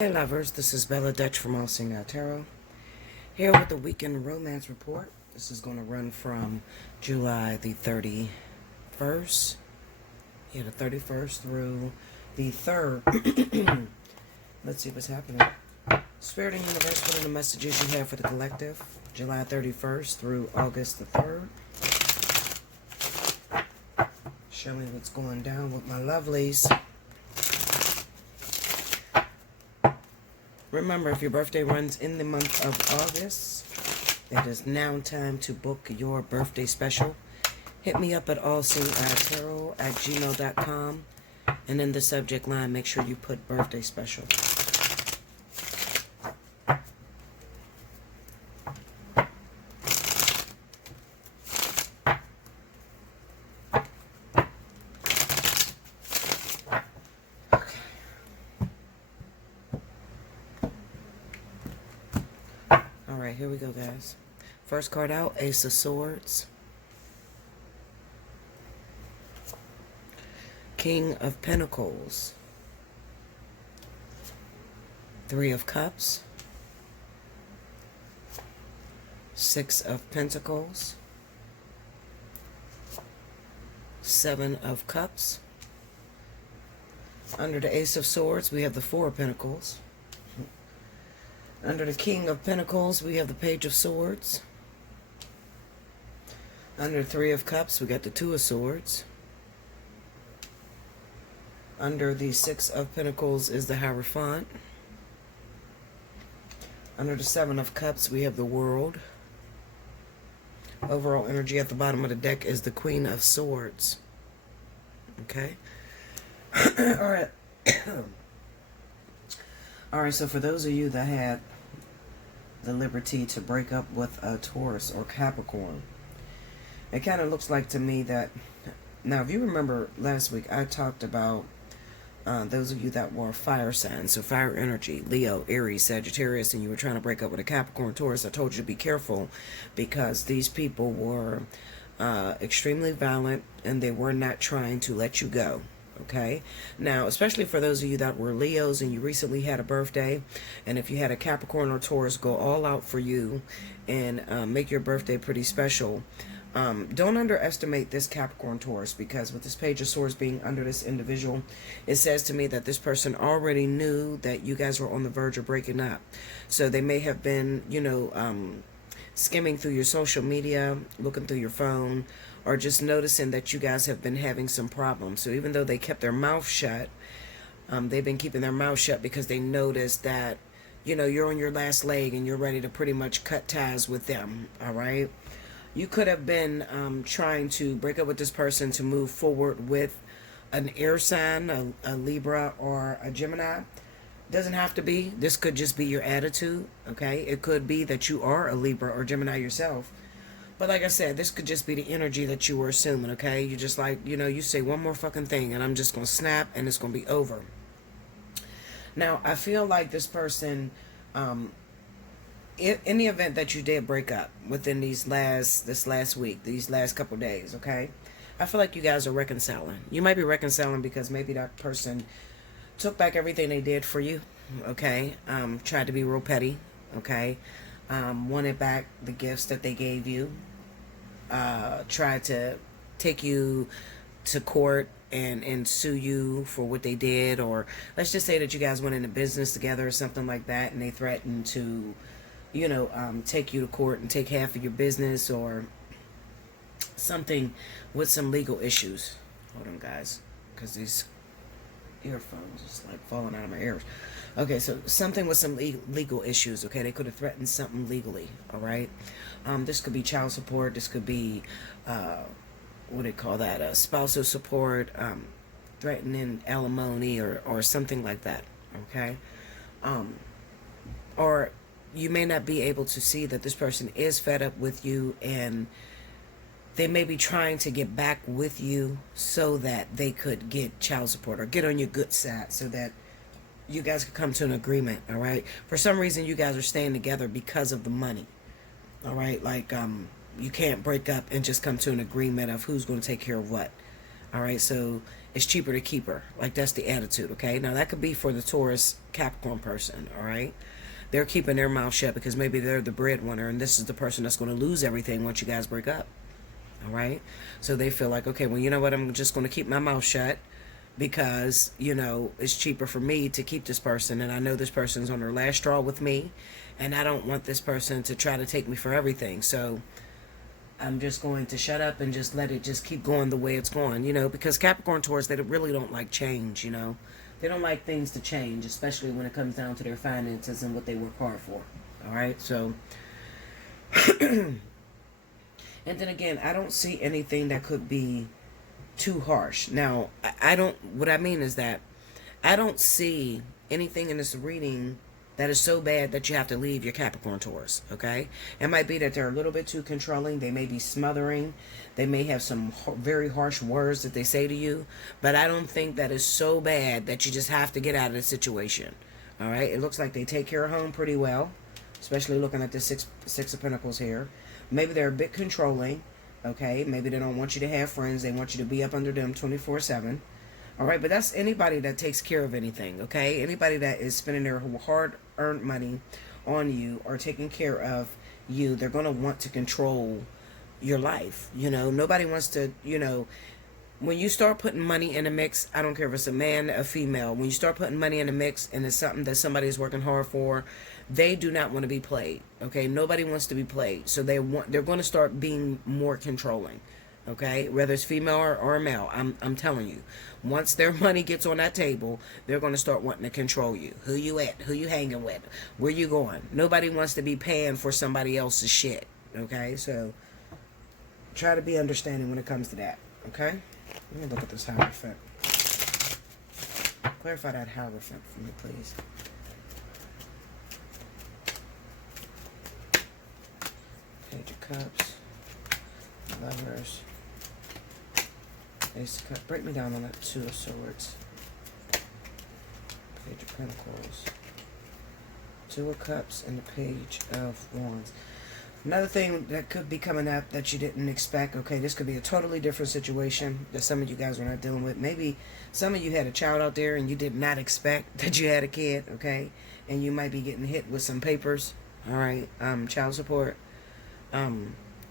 Hey lovers, this is Bella Dutch from Allseeingeyetarot, here with the weekend romance report. This is going to run from July the 31st, the 31st through the 3rd. Let's see what's happening. Spirit and Universe, what are the messages you have for the collective? July 31st through August the 3rd. Show me what's going down with my lovelies. Remember, if your birthday runs in the month of August, it is now time to book your birthday special. Hit me up at allseeingeyetarot@gmail.com, and in the subject line, make sure you put birthday special. Alright, here we go, guys. First card out, Ace of Swords. King of Pentacles. Three of Cups. Six of Pentacles. Seven of Cups. Under the Ace of Swords, we have the Four of Pentacles. Under the King of Pentacles, we have the Page of Swords. Under Three of Cups, we got the Two of Swords. Under the Six of Pentacles is the Hierophant. Under the Seven of Cups, we have the World. Overall energy at the bottom of the deck is the Queen of Swords. Okay? Alright. Alright, so for those of you that had the liberty to break up with a Taurus or Capricorn, it kind of looks like to me that, now if you remember last week, I talked about those of you that were fire signs, so fire energy, Leo, Aries, Sagittarius, and you were trying to break up with a Capricorn, Taurus. I told you to be careful because these people were extremely violent and they were not trying to let you go. Okay, now especially for those of you that were Leos and you recently had a birthday, and if you had a Capricorn or Taurus go all out for you and make your birthday pretty special, don't underestimate this Capricorn Taurus, because with this Page of Swords being under this individual, it says to me that this person already knew that you guys were on the verge of breaking up. So they may have been, you know, skimming through your social media, looking through your phone, or just noticing that you guys have been having some problems. So even though they kept their mouth shut, they've been keeping their mouth shut because they noticed that, you know, you're on your last leg and you're ready to pretty much cut ties with them. All right. You could have been trying to break up with this person to move forward with an air sign, a Libra or a Gemini. Doesn't have to be. This could just be your attitude. Okay. It could be that you are a Libra or Gemini yourself. But like I said, this could just be the energy that you were assuming, okay? You just like, you know, you say one more fucking thing and I'm just going to snap and it's going to be over. Now, I feel like this person, in the event that you did break up within this last week, these last couple days, okay? I feel like you guys are reconciling. You might be reconciling because maybe that person took back everything they did for you, okay? Tried to be real petty, okay? Wanted back the gifts that they gave you. Tried to take you to court and sue you for what they did, or let's just say that you guys went into business together or something like that, and they threatened to, you know, take you to court and take half of your business or something with some legal issues. Hold on, guys, because these earphones is like falling out of my ears. Okay, so something with some legal issues, okay? They could have threatened something legally, all right? This could be child support. This could be, what do they call that? Spousal support, threatening alimony or something like that, okay? Or you may not be able to see that this person is fed up with you and they may be trying to get back with you so that they could get child support or get on your good side so that you guys could come to an agreement, all right? For some reason, you guys are staying together because of the money, all right? Like, you can't break up and just come to an agreement of who's going to take care of what, All right, so it's cheaper to keep her. Like, that's the attitude, okay? Now, that could be for the Taurus Capricorn person, all right? They're keeping their mouth shut because maybe they're the breadwinner, and this is the person that's going to lose everything once you guys break up, all right? So they feel like, okay, well, you know what? I'm just going to keep my mouth shut because, you know, it's cheaper for me to keep this person, and I know this person's on their last straw with me, and I don't want this person to try to take me for everything. So I'm just going to shut up and just let it just keep going the way it's going, you know, because Capricorn Taurus, they really don't like change, you know. They don't like things to change, especially when it comes down to their finances and what they work hard for. All right, so and then again, I don't see anything that could be too harsh. Now, I don't, what I mean is that I don't see anything in this reading that is so bad that you have to leave your Capricorn Taurus, okay? It might be that they're a little bit too controlling. They may be smothering. They may have some very harsh words that they say to you. But I don't think that is so bad that you just have to get out of the situation, all right? It looks like they take care of home pretty well, especially looking at the Six of Pentacles here. Maybe they're a bit controlling, okay? Maybe they don't want you to have friends. They want you to be up under them 24/7. All right, but that's anybody that takes care of anything, okay? Anybody that is spending their hard-earned money on you or taking care of you, they're going to want to control your life. You know, nobody wants to, you know, when you start putting money in a mix, I don't care if it's a man, a female, when you start putting money in a mix and it's something that somebody is working hard for, they do not want to be played, okay? Nobody wants to be played, so they're going to start being more controlling. Okay, whether it's female or male, I'm telling you, once their money gets on that table, they're going to start wanting to control you. Who you at? Who you hanging with? Where you going? Nobody wants to be paying for somebody else's shit. Okay, so try to be understanding when it comes to that. Okay, let me look at this Hierophant. Clarify that Hierophant for me, please. Page of Cups, Lovers. Ace of Cups. Break me down on that Two of Swords. Page of Pentacles. Two of Cups and the Page of Wands. Another thing that could be coming up that you didn't expect. Okay, this could be a totally different situation that some of you guys were not dealing with. Maybe some of you had a child out there and you did not expect that you had a kid. Okay, and you might be getting hit with some papers. All right, child support.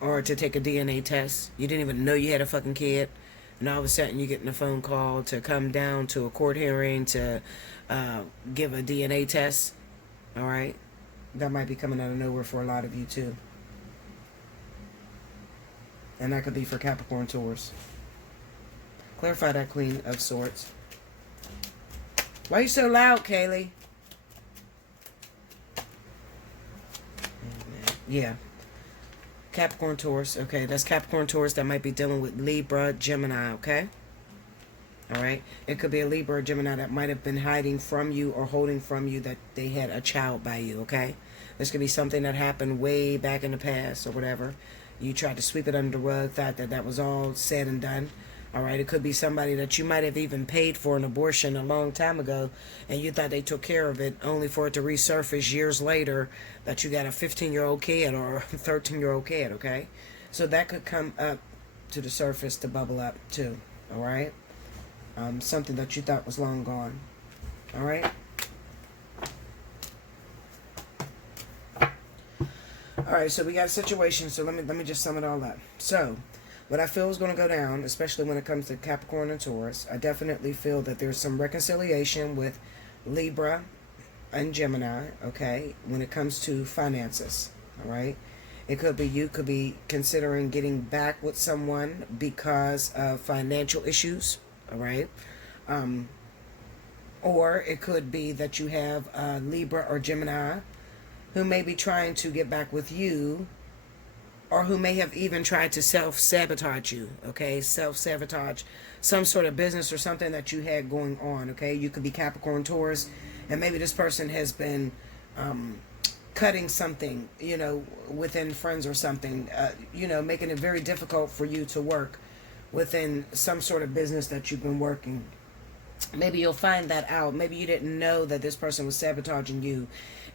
Or to take a DNA test. You didn't even know you had a fucking kid. And all of a sudden you're getting a phone call to come down to a court hearing to give a DNA test. All right? That might be coming out of nowhere for a lot of you too. And that could be for Capricorn Taurus. Clarify that Queen of Swords. Why are you so loud, Kaylee? Yeah. Capricorn Taurus, okay, that's Capricorn Taurus that might be dealing with Libra, Gemini, okay? All right, it could be a Libra or Gemini that might have been hiding from you or holding from you that they had a child by you, okay? This could be something that happened way back in the past or whatever. You tried to sweep it under the rug, thought that that was all said and done. All right, it could be somebody that you might have even paid for an abortion a long time ago, and you thought they took care of it, only for it to resurface years later that you got a 15-year-old kid or a 13-year-old kid, okay? So that could come up to the surface to bubble up too, all right? Something that you thought was long gone, all right? All right, so we got a situation, so let me just sum it all up. So what I feel is going to go down, especially when it comes to Capricorn and Taurus, I definitely feel that there's some reconciliation with Libra and Gemini, okay, when it comes to finances, all right? It could be you could be considering getting back with someone because of financial issues, all right? Or it could be that you have Libra or Gemini who may be trying to get back with you, or who may have even tried to self-sabotage you, okay? Self-sabotage some sort of business or something that you had going on, okay? You could be Capricorn, Taurus, and maybe this person has been cutting something, you know, within friends or something, you know, making it very difficult for you to work within some sort of business that you've been working. Maybe you'll find that out. Maybe you didn't know that this person was sabotaging you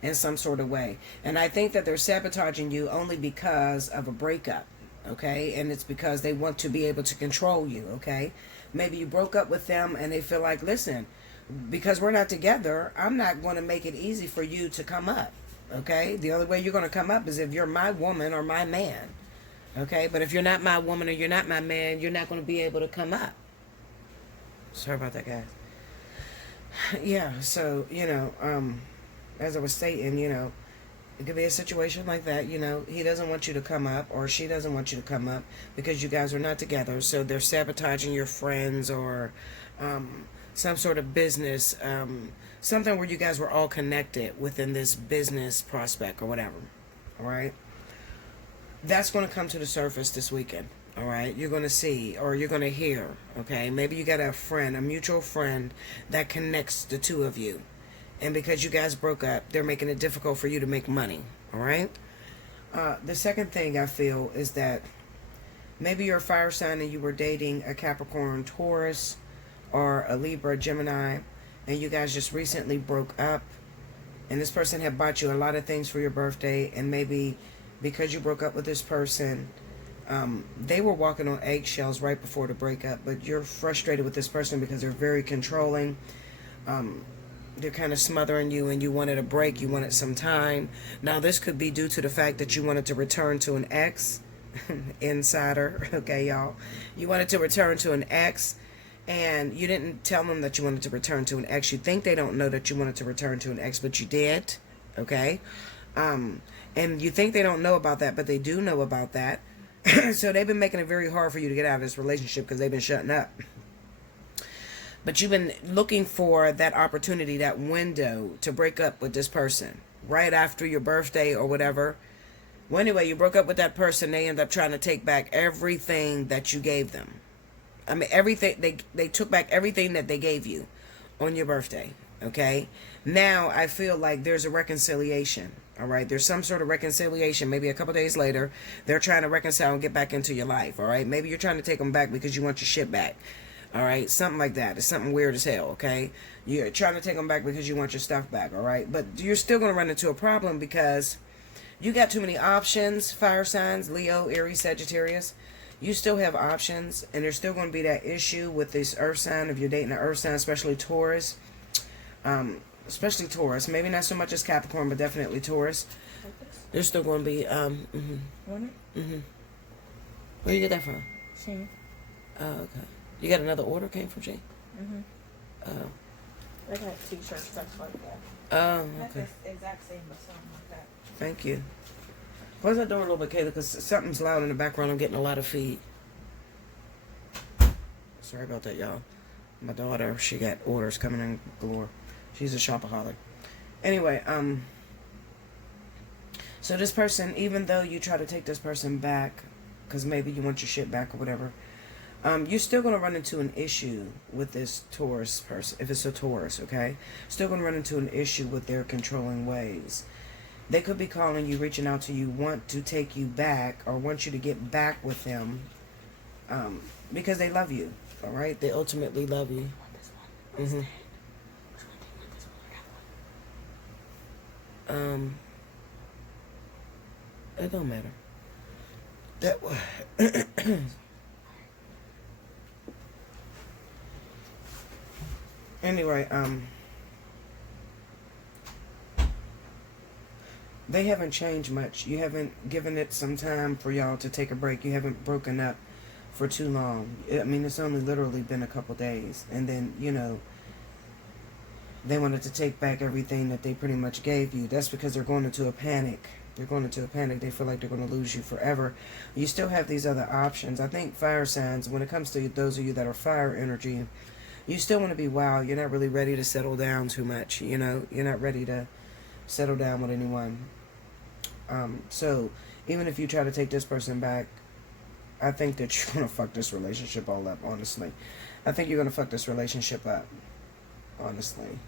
in some sort of way. And I think that they're sabotaging you only because of a breakup, okay? And it's because they want to be able to control you, okay? Maybe you broke up with them and they feel like, listen, because we're not together, I'm not going to make it easy for you to come up. Okay? The only way you're going to come up is if you're my woman or my man. Okay? But if you're not my woman or you're not my man, you're not going to be able to come up. Sorry about that, guys. Yeah, so, as I was stating, it could be a situation like that, he doesn't want you to come up or she doesn't want you to come up because you guys are not together. So they're sabotaging your friends or some sort of business, something where you guys were all connected within this business prospect or whatever. All right. That's going to come to the surface this weekend. All right. You're going to see or you're going to hear. Okay. Maybe you got a friend, a mutual friend that connects the two of you. And because you guys broke up, they're making it difficult for you to make money. All right. The second thing I feel is that maybe you're a fire sign and you were dating a Capricorn, Taurus, or a Libra, Gemini, and you guys just recently broke up. And this person had bought you a lot of things for your birthday. And maybe because you broke up with this person, they were walking on eggshells right before the breakup. But you're frustrated with this person because they're very controlling. They're kind of smothering you and you wanted a break. You wanted some time. Now, this could be due to the fact that you wanted to return to an ex. Insider. Okay, y'all. You wanted to return to an ex and you didn't tell them that you wanted to return to an ex. You think they don't know that you wanted to return to an ex, but you did. Okay? And you think they don't know about that, but they do know about that. So they've been making it very hard for you to get out of this relationship because they've been shutting up. But you've been looking for that opportunity, that window to break up with this person right after your birthday or whatever. Well, anyway, you broke up with that person. They end up trying to take back everything that you gave them. I mean, everything. They took back everything that they gave you on your birthday. Okay? Now, I feel like there's a reconciliation. All right? There's some sort of reconciliation. Maybe a couple days later, they're trying to reconcile and get back into your life. All right? Maybe you're trying to take them back because you want your shit back. All right, something like that. It's something weird as hell, okay? You're trying to take them back because you want your stuff back, all right? But you're still going to run into a problem because you got too many options, fire signs, Leo, Aries, Sagittarius. You still have options, and there's still going to be that issue with this earth sign if you're dating an earth sign, especially Taurus. Maybe not so much as Capricorn, but definitely Taurus. There's still going to be, Where you get that from? She. Oh, okay. You got another order came from Jay? Oh. I got t-shirts, stuff like that. Oh, okay. That's the exact same, but something like that. Thank you. Close that door a little bit, Kayla, because something's loud in the background. I'm getting a lot of feed. Sorry about that, y'all. My daughter, she got orders coming in galore. She's a shopaholic. Anyway, so this person, even though you try to take this person back, because maybe you want your shit back or whatever, you're still going to run into an issue with this Taurus person, if it's a Taurus, okay? Still going to run into an issue with their controlling ways. They could be calling you, reaching out to you, want to take you back, or want you to get back with them, because they love you, all right? They ultimately love you. It don't matter. That Anyway, they haven't changed much. You haven't given it some time for y'all to take a break. You haven't broken up for too long. I mean, it's only literally been a couple days. And then, they wanted to take back everything that they pretty much gave you. That's because they're going into a panic. They're going into a panic. They feel like they're going to lose you forever. You still have these other options. I think fire signs, when it comes to those of you that are fire energy, you still want to be wild. You're not really ready to settle down too much. You're not ready to settle down with anyone. So even if you try to take this person back, I think that you're going to fuck this relationship all up, honestly. I think you're going to fuck this relationship up, honestly.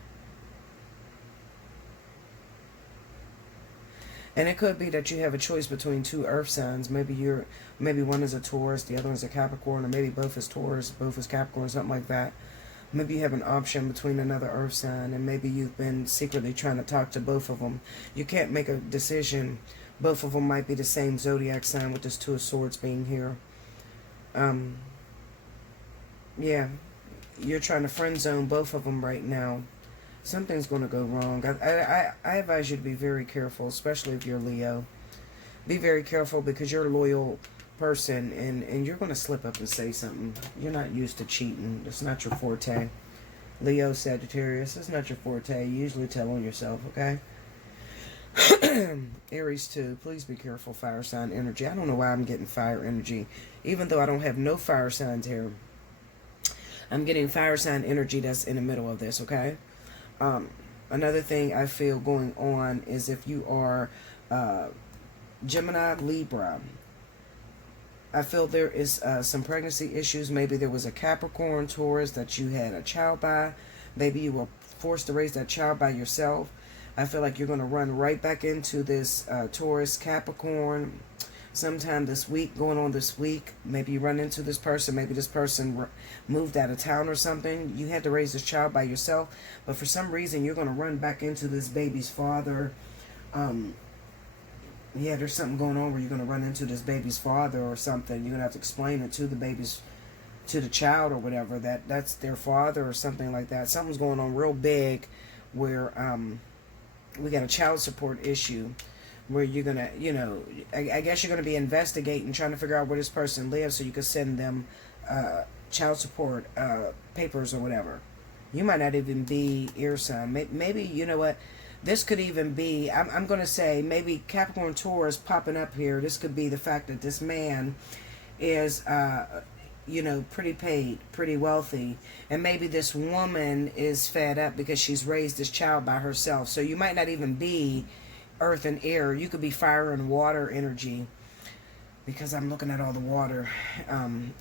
And it could be that you have a choice between two earth signs. Maybe one is a Taurus, the other one is a Capricorn, or maybe both is Taurus, both is Capricorn, something like that. Maybe you have an option between another earth sign, and maybe you've been secretly trying to talk to both of them. You can't make a decision. Both of them might be the same zodiac sign with this Two of Swords being here. Yeah, you're trying to friend zone both of them right now. Something's going to go wrong. I advise you to be very careful, especially if you're Leo. Be very careful because you're a loyal person, and you're going to slip up and say something. You're not used to cheating. It's not your forte. Leo, Sagittarius, it's not your forte. You usually tell on yourself, okay? Aries too, please be careful. Fire sign energy. I don't know why I'm getting fire energy, even though I don't have no fire signs here. I'm getting fire sign energy that's in the middle of this, okay? Another thing I feel going on is if you are Gemini, Libra, I feel there is some pregnancy issues. Maybe there was a Capricorn, Taurus that you had a child by. Maybe you were forced to raise that child by yourself. I feel like you're going to run right back into this Taurus, Capricorn sometime this week, going on this week. Maybe you run into this person. Maybe this person moved out of town or something. You had to raise this child by yourself. But for some reason, you're going to run back into this baby's father. Yeah, there's something going on where you're going to run into this baby's father or something. You're going to have to explain it to the child or whatever, that's their father or something like that. Something's going on real big where we got a child support issue where you're going to, I guess you're going to be investigating, trying to figure out where this person lives so you can send them child support papers or whatever. You might not even be ear sign. Maybe, you know what? This could even be, I'm going to say, maybe Capricorn Taurus popping up here. This could be the fact that this man is, pretty paid, pretty wealthy. And maybe this woman is fed up because she's raised this child by herself. So you might not even be earth and air. You could be fire and water energy. Because I'm looking at all the water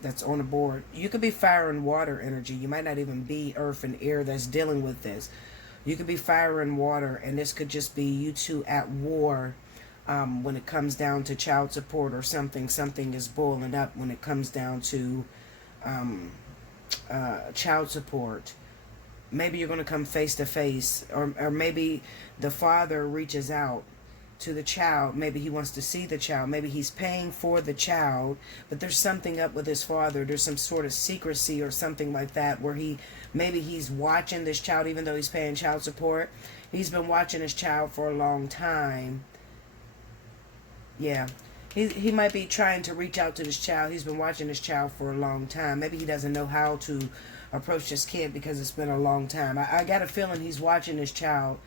that's on the board. You could be fire and water energy. You might not even be earth and air that's dealing with this. You could be fire and water, and this could just be you two at war when it comes down to child support or something. Something is boiling up when it comes down to child support. Maybe you're going to come face to face, or maybe the father reaches out to the child. Maybe he wants to see the child. Maybe he's paying for the child, but there's something up with his father. There's some sort of secrecy or something like that where maybe he's watching this child even though he's paying child support. He's been watching his child for a long time. Yeah. He might be trying to reach out to this child. He's been watching this child for a long time. Maybe he doesn't know how to approach this kid because it's been a long time. I got a feeling he's watching this child.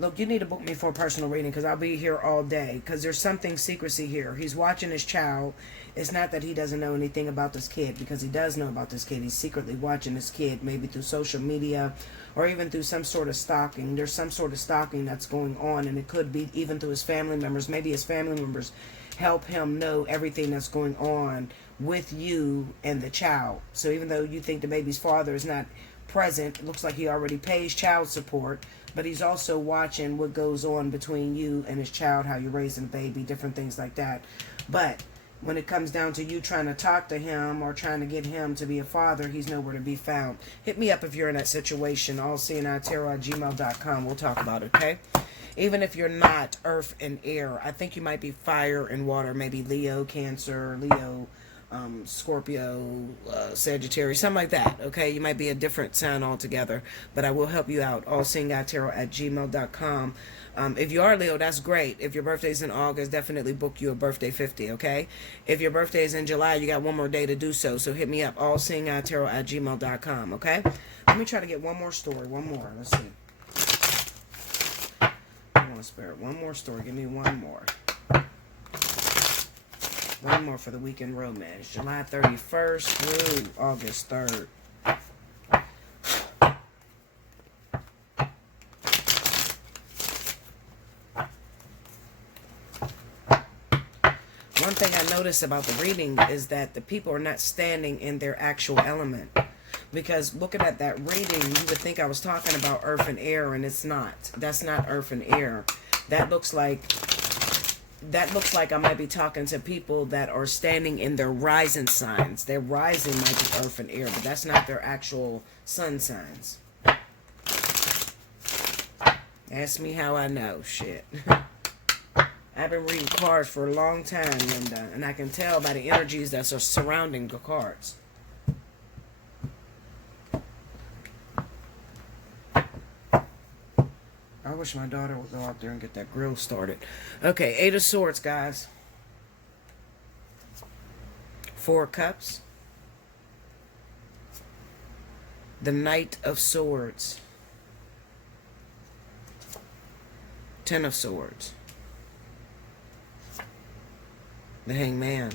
Look, you need to book me for a personal reading because I'll be here all day because there's something secrecy here. He's watching his child. It's not that he doesn't know anything about this kid because he does know about this kid. He's secretly watching this kid, maybe through social media or even through some sort of stalking. There's some sort of stalking that's going on, and it could be even through his family members. Maybe his family members help him know everything that's going on with you and the child. So even though you think the baby's father is not present, it looks like he already pays child support, but he's also watching what goes on between you and his child, how you're raising a baby, different things like that. But when it comes down to you trying to talk to him or trying to get him to be a father, he's nowhere to be found. Hit me up if you're in that situation. Allseeingeyetarot@gmail.com. We'll talk about it, okay? Even if you're not earth and air, I think you might be fire and water. Maybe Leo, Cancer, Leo, Scorpio, Sagittarius, something like that, okay? You might be a different sign altogether, but I will help you out. Allseeingeyetarot@gmail.com. If you are Leo, that's great. If your birthday's in August, definitely book you a birthday 50, okay? If your birthday is in July, you got one more day to do so, so hit me up, allseeingeyetarot@gmail.com, okay? Let me try to get one more story, one more. Let's see. I want to spare it. One more story. Give me one more. One more for the weekend romance. July 31st through August 3rd. One thing I noticed about the reading is that the people are not standing in their actual element. Because looking at that reading, you would think I was talking about earth and air, and it's not. That's not earth and air. That looks like I might be talking to people that are standing in their rising signs. Their rising might be earth and air, but that's not their actual sun signs. Ask me how I know. Shit. I've been reading cards for a long time, Linda, and I can tell by the energies that are surrounding the cards. wish my daughter would go out there and get that grill started. Okay, 8 of Swords, guys. 4 of Cups. The Knight of Swords. 10 of Swords. The Hangman.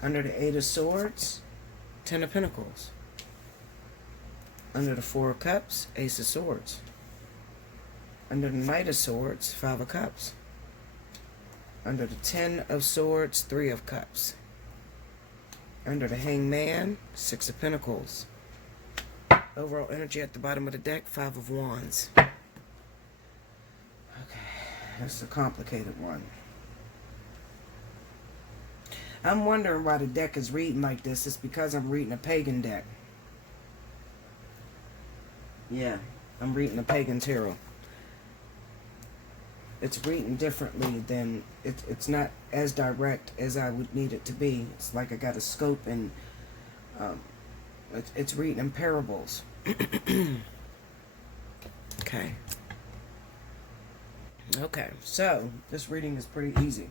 Under the 8 of Swords, 10 of Pentacles. Under the 4 of Cups, Ace of Swords. Under the Knight of Swords, 5 of Cups. Under the 10 of Swords, 3 of Cups. Under the Hangman, 6 of Pentacles. Overall energy at the bottom of the deck, 5 of Wands. Okay, that's a complicated one. I'm wondering why the deck is reading like this. It's because I'm reading a pagan deck. Yeah, I'm reading a pagan tarot. It's reading differently than... It's not as direct as I would need it to be. It's like I got a scope and... it's reading in parables. Okay. Okay, so this reading is pretty easy.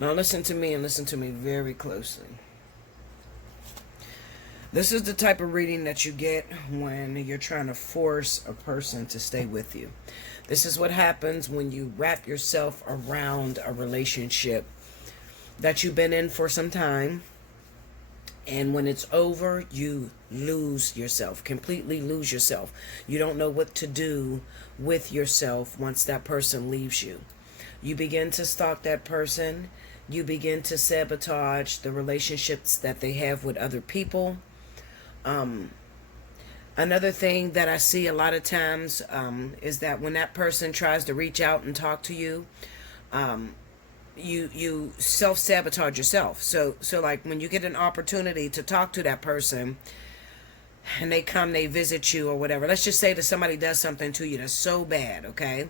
Now listen to me and listen to me very closely. This is the type of reading that you get when you're trying to force a person to stay with you. This is what happens when you wrap yourself around a relationship that you've been in for some time. And when it's over, you lose yourself, completely lose yourself. You don't know what to do with yourself once that person leaves you. You begin to stalk that person. You begin to sabotage the relationships that they have with other people. Another thing that I see a lot of times is that when that person tries to reach out and talk to you, you self-sabotage yourself. So like when you get an opportunity to talk to that person and they come, they visit you or whatever. Let's just say that somebody does something to you that's so bad, okay?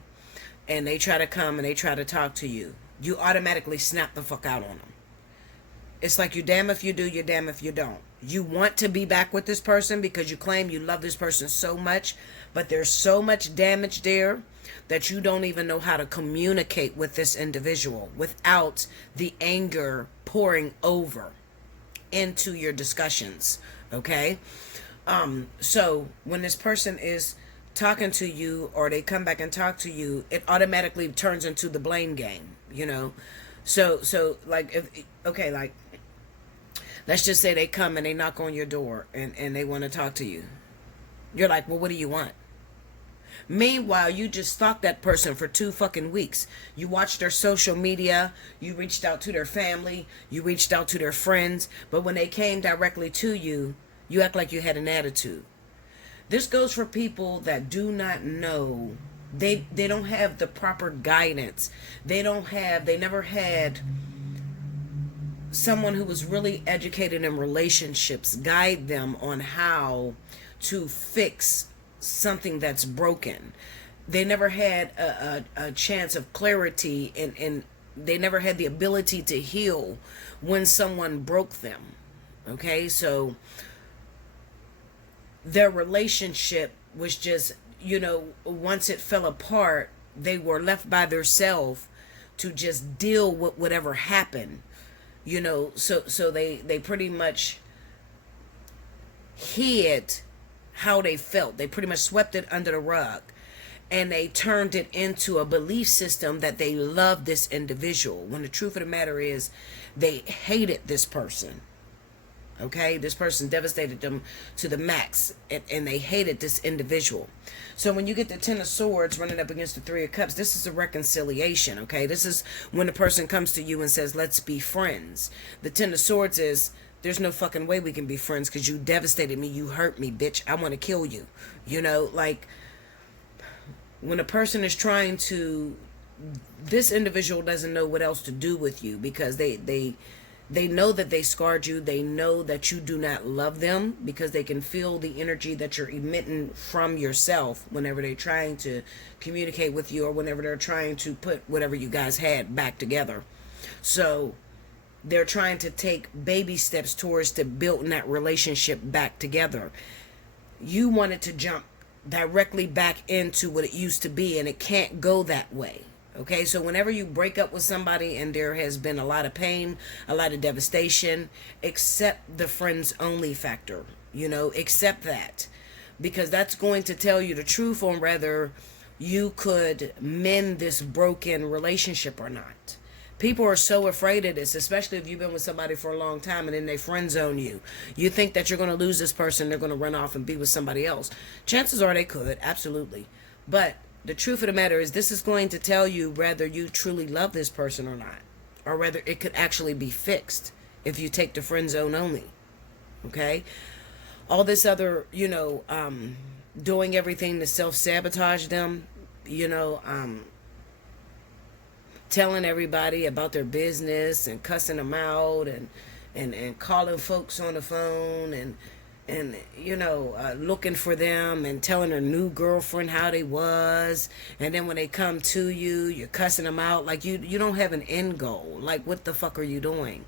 And they try to come and they try to talk to you. You automatically snap the fuck out on them. It's like you're damn if you do, you're damn if you don't. You want to be back with this person because you claim you love this person so much, but there's so much damage there that you don't even know how to communicate with this individual without the anger pouring over into your discussions, okay? So when this person is talking to you or they come back and talk to you, it automatically turns into the blame game, you know? So like, like, let's just say they come and they knock on your door and they want to talk to you. You're like, well, what do you want? Meanwhile, you just stalked that person for 2 fucking weeks. You watched their social media. You reached out to their family. You reached out to their friends. But when they came directly to you, you act like you had an attitude. This goes for people that do not know. They don't have the proper guidance. They never had someone who was really educated in relationships guide them on how to fix something that's broken. They never had a chance of clarity and they never had the ability to heal when someone broke them. Okay, so their relationship was just, you know, once it fell apart, they were left by themselves to just deal with whatever happened. You know, so they pretty much hid how they felt. They pretty much swept it under the rug. And they turned it into a belief system that they loved this individual. When the truth of the matter is, they hated this person. Okay? This person devastated them to the max. And they hated this individual. So when you get the 10 of Swords running up against the 3 of Cups, this is a reconciliation. Okay? This is when the person comes to you and says, let's be friends. The 10 of Swords is, there's no fucking way we can be friends because you devastated me. You hurt me, bitch. I want to kill you. You know, like, when a person is trying to, this individual doesn't know what else to do with you because they know that they scarred you. They know that you do not love them because they can feel the energy that you're emitting from yourself whenever they're trying to communicate with you or whenever they're trying to put whatever you guys had back together. So they're trying to take baby steps towards to building that relationship back together. You wanted to jump directly back into what it used to be, and it can't go that way. Okay, so whenever you break up with somebody and there has been a lot of pain, a lot of devastation, accept the friends only factor. Accept that, because that's going to tell you the truth on whether you could mend this broken relationship or not. People are so afraid of this, especially if you've been with somebody for a long time and then they friend zone you. You think that you're going to lose this person, they're going to run off and be with somebody else. Chances are they could, absolutely. But the truth of the matter is, this is going to tell you whether you truly love this person or not, or whether it could actually be fixed if you take the friend zone only. Okay? All this other, doing everything to self-sabotage them, telling everybody about their business and cussing them out and calling folks on the phone and looking for them and telling their new girlfriend how they was, and then when they come to you, you're cussing them out. Like you don't have an end goal. Like, what the fuck are you doing?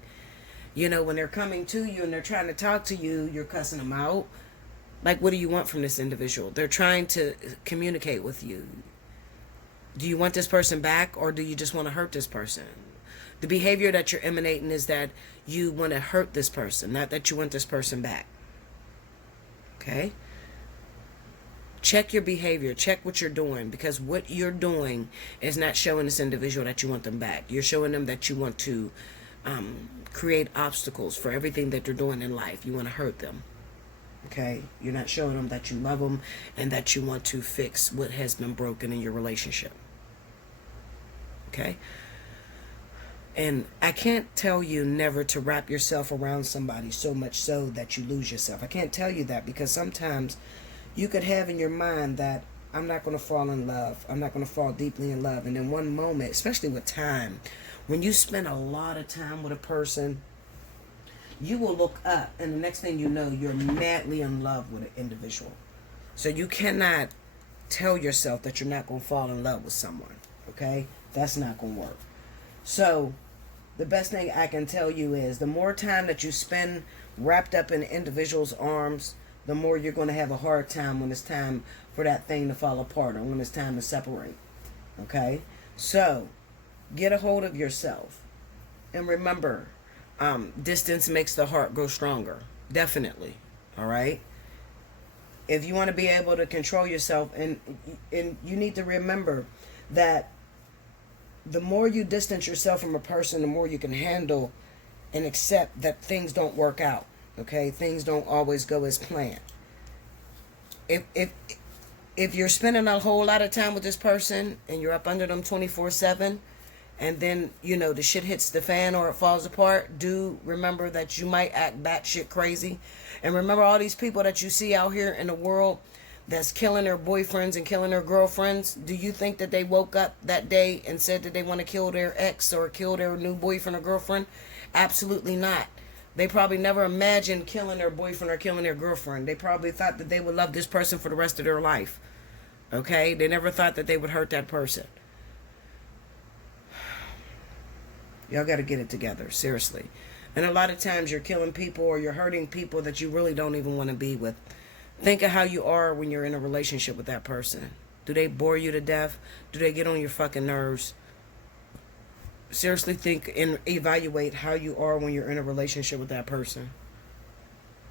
When they're coming to you and they're trying to talk to you, you're cussing them out. Like, what do you want from this individual? They're trying to communicate with you. Do you want this person back, or do you just want to hurt this person? The behavior that you're emanating is that you want to hurt this person, not that you want this person back. Okay? Check your behavior. Check what you're doing, because what you're doing is not showing this individual that you want them back. You're showing them that you want to create obstacles for everything that they're doing in life. You want to hurt them. Okay? You're not showing them that you love them and that you want to fix what has been broken in your relationship. Okay? And I can't tell you never to wrap yourself around somebody so much so that you lose yourself. I can't tell you that, because sometimes you could have in your mind that I'm not going to fall in love. I'm not going to fall deeply in love. And in one moment, especially with time, when you spend a lot of time with a person, you will look up and the next thing you know, you're madly in love with an individual. So you cannot tell yourself that you're not going to fall in love with someone. Okay? That's not going to work. So the best thing I can tell you is, the more time that you spend wrapped up in an individual's arms, the more you're going to have a hard time when it's time for that thing to fall apart, or when it's time to separate. Okay? So get a hold of yourself. And remember, distance makes the heart grow stronger. Definitely. All right? If you want to be able to control yourself, and you need to remember that the more you distance yourself from a person, the more you can handle and accept that things don't work out. Okay? Things don't always go as planned. If you're spending a whole lot of time with this person and you're up under them 24/7, and then, the shit hits the fan or it falls apart, do remember that you might act batshit crazy. And remember all these people that you see out here in the world that's killing their boyfriends and killing their girlfriends. Do you think that they woke up that day and said that they want to kill their ex or kill their new boyfriend or girlfriend? Absolutely not. They probably never imagined killing their boyfriend or killing their girlfriend. They probably thought that they would love this person for the rest of their life. Okay? They never thought that they would hurt that person. Y'all got to get it together, seriously. And a lot of times you're killing people or you're hurting people that you really don't even want to be with. Think of how you are when you're in a relationship with that person. Do they bore you to death? Do they get on your fucking nerves? Seriously think and evaluate how you are when you're in a relationship with that person.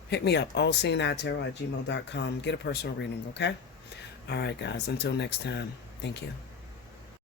Hit me up, allseeingeyetarot@gmail.com. Get a personal reading, okay? All right, guys. Until next time. Thank you.